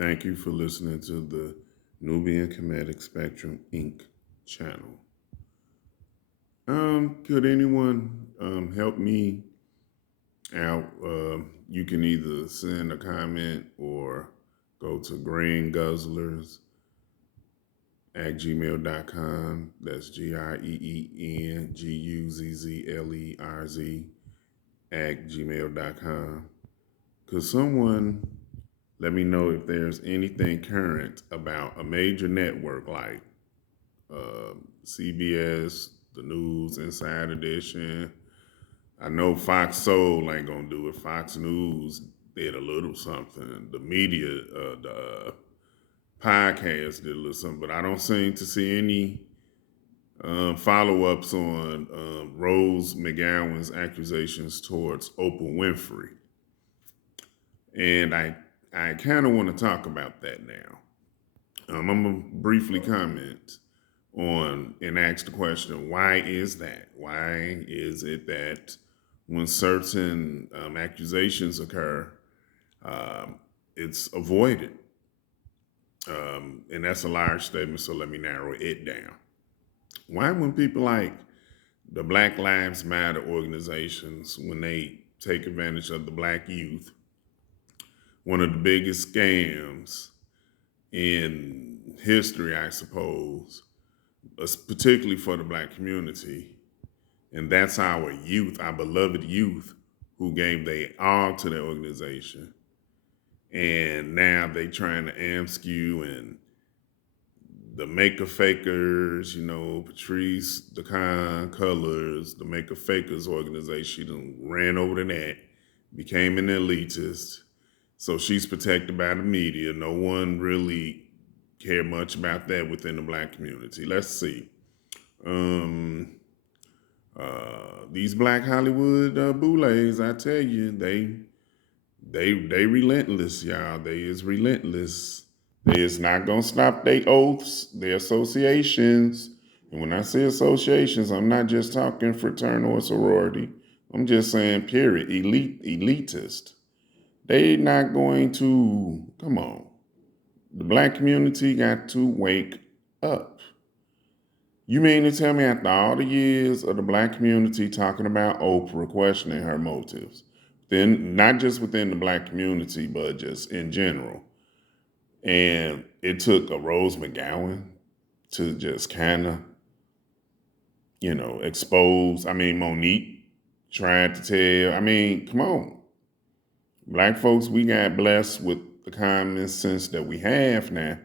Thank you for listening to the Nubian Comedic Spectrum Inc. channel. Could anyone help me out? You can either send a comment or go to greenguzzlers@gmail.com. That's GIEENGUZZLERZ at gmail.com. Could someone let me know if there's anything current about a major network like CBS, the News, Inside Edition? I know Fox Soul ain't gonna do it. Fox News did a little something. The media, the podcast did a little something, but I don't seem to see any follow-ups on Rose McGowan's accusations towards Oprah Winfrey. And I kind of want to talk about that now. I'm going to briefly comment on and ask the question, why is that? Why is it that when certain accusations occur, it's avoided? And that's a large statement, so let me narrow it down. Why when people like the Black Lives Matter organizations, when they take advantage of the black youth, one of the biggest scams in history, I suppose, particularly for the black community. And that's our youth, our beloved youth, who gave their all to the organization. And now they trying to amskew and the Maker Fakers, Patrice Decon Colors, the Maker Fakers organization, she done ran over to that, became an elitist. So she's protected by the media. No one really cared much about that within the black community. Let's see. These black Hollywood boulets, I tell you, they relentless, y'all. They is relentless. They is not gonna stop their oaths, their associations. And when I say associations, I'm not just talking fraternal or sorority. I'm just saying period, elitist. They not going to, come on. The black community got to wake up. You mean to tell me after all the years of the black community talking about Oprah, questioning her motives, then not just within the black community, but just in general. And it took a ROSE Mcgowan to just kind of, expose. Monique tried to tell, come on. Black folks, we got blessed with the common sense that we have now,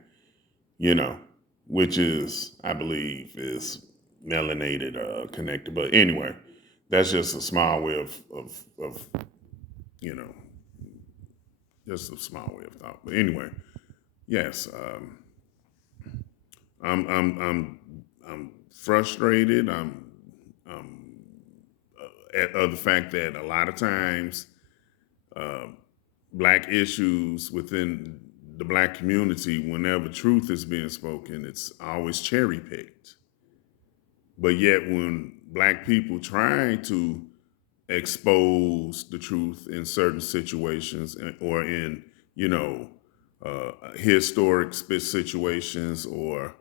which is, I believe, is melanated, connected. But anyway, that's just a small way of you know, just a small way of thought. But anyway, yes, I'm frustrated. I'm at the fact that a lot of times black issues within the black community, whenever truth is being spoken, it's always cherry picked. But yet when black people try to expose the truth in certain situations or in, historic situations or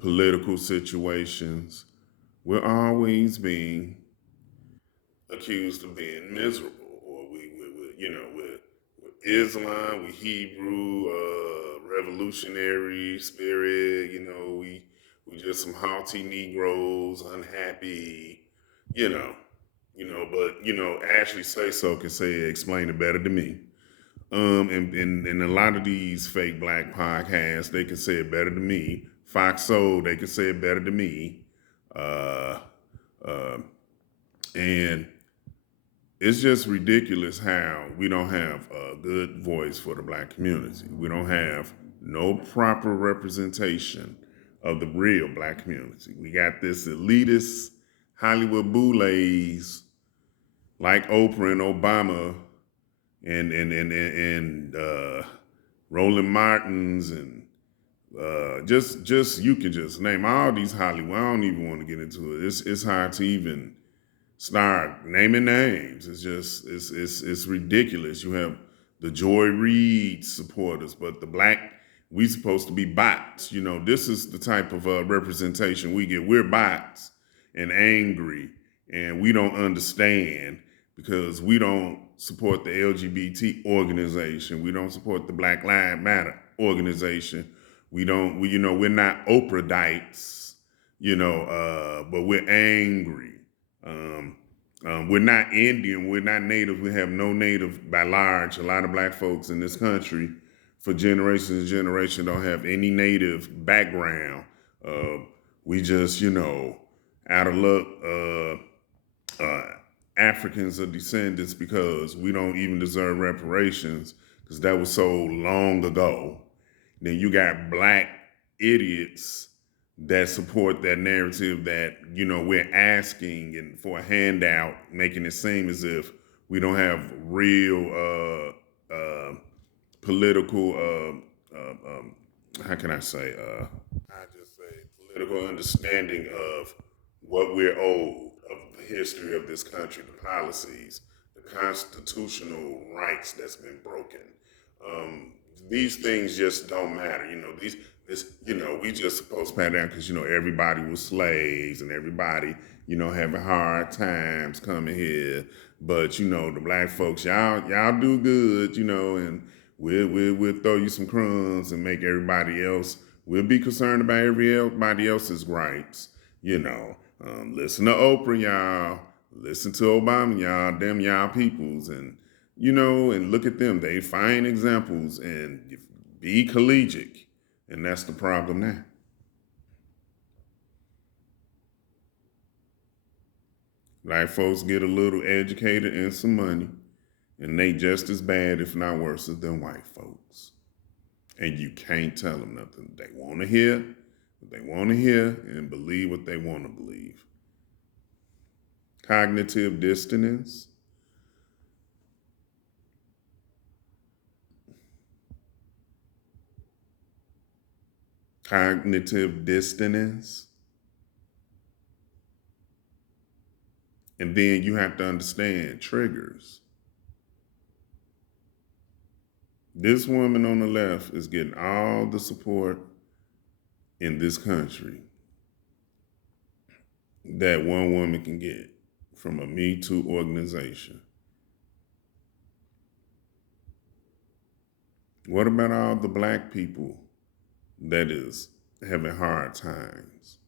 political situations, we're always being accused of being miserable, or we're Islam, we Hebrew, revolutionary spirit, we just some haughty Negroes, unhappy, you know, but Ashley Say So can explain it better than me. And a lot of these fake black podcasts, they can say it better than me. Fox Soul, they can say it better than me. And it's just ridiculous how we don't have a good voice for the black community. We don't have no proper representation of the real black community. We got this elitist Hollywood boulets like Oprah and Obama and Roland Martins and just you can just name all these Hollywood. I don't even want to get into it. It's hard to even start naming names. It's ridiculous. You have the Joy Reid supporters, but the black, we supposed to be bots. You know, this is the type of representation we get. We're bots and angry, and we don't understand because we don't support the LGBT organization. We don't support the Black Lives Matter organization. We're not Oprahdites, but we're angry. Um, we're not Indian. We're not Native. We have no Native by large. A lot of black folks in this country for generations and generations don't have any Native background. Uh, we just, out of luck, Africans are descendants because we don't even deserve reparations because that was so long ago. Then you got black idiots that support that narrative that, we're asking and for a handout, making it seem as if we don't have real political, how can I say, I just say political understanding of what we're owed, of the history of this country, the policies, the constitutional rights that's been broken. Um, these things just don't matter. We just supposed to pat down because, everybody was slaves and everybody, having hard times coming here. But, the black folks, y'all do good, and we'll throw you some crumbs and make everybody else, we'll be concerned about everybody else's rights, listen to Oprah, y'all. Listen to Obama, y'all. Them y'all peoples. And look at them. They fine examples and be collegiate. And that's the problem now. Black folks get a little educated and some money, and they just as bad, if not worse, than white folks. And you can't tell them nothing. They want to hear what they want to hear and believe what they want to believe. Cognitive dissonance. Cognitive dissonance. And then you have to understand triggers. This woman on the left is getting all the support in this country that one woman can get from a Me Too organization. What about all the black people that is having hard times?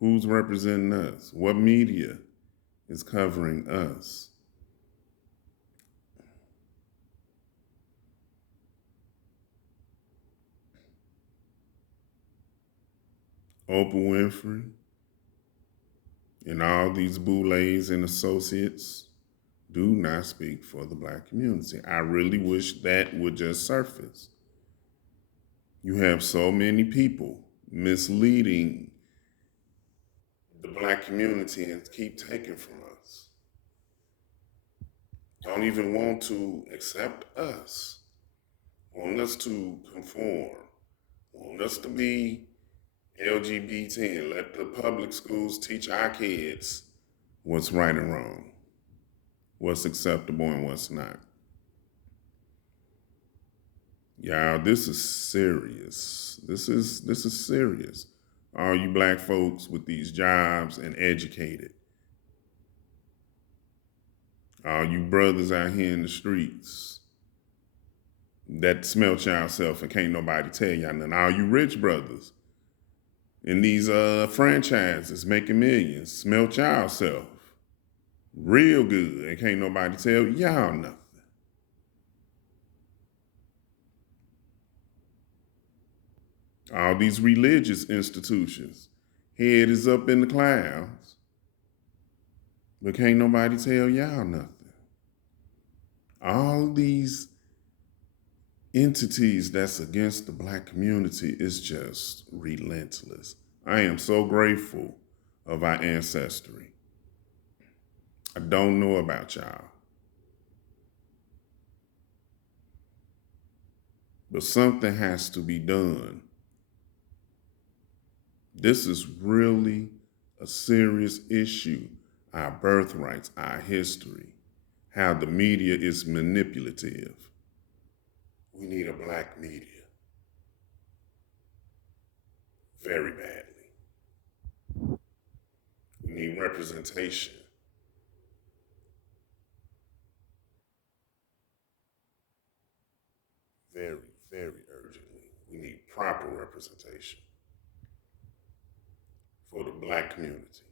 Who's representing us? What media is covering us? Oprah Winfrey and all these boulets and associates do not speak for the black community. I really wish that would just surface. You have so many people misleading the black community and keep taking from us. Don't even want to accept us. Want us to conform. Want us to be LGBT and let the public schools teach our kids what's right and wrong, what's acceptable and what's not. Y'all, this is serious. This is serious. All you black folks with these jobs and educated. All you brothers out here in the streets that smelt yourself and can't nobody tell y'all nothing. All you rich brothers in these franchises making millions, smelt yourself real good and can't nobody tell y'all nothing. All these religious institutions, head is up in the clouds, but can't nobody tell y'all nothing. All these entities that's against the black community is just relentless. I am so grateful of our ancestry. I don't know about y'all, but something has to be done. This is really a serious issue. Our birthrights, our history how the media is manipulative. We need a black media very badly. We need representation. Very, very urgently. We need proper representation for the black community.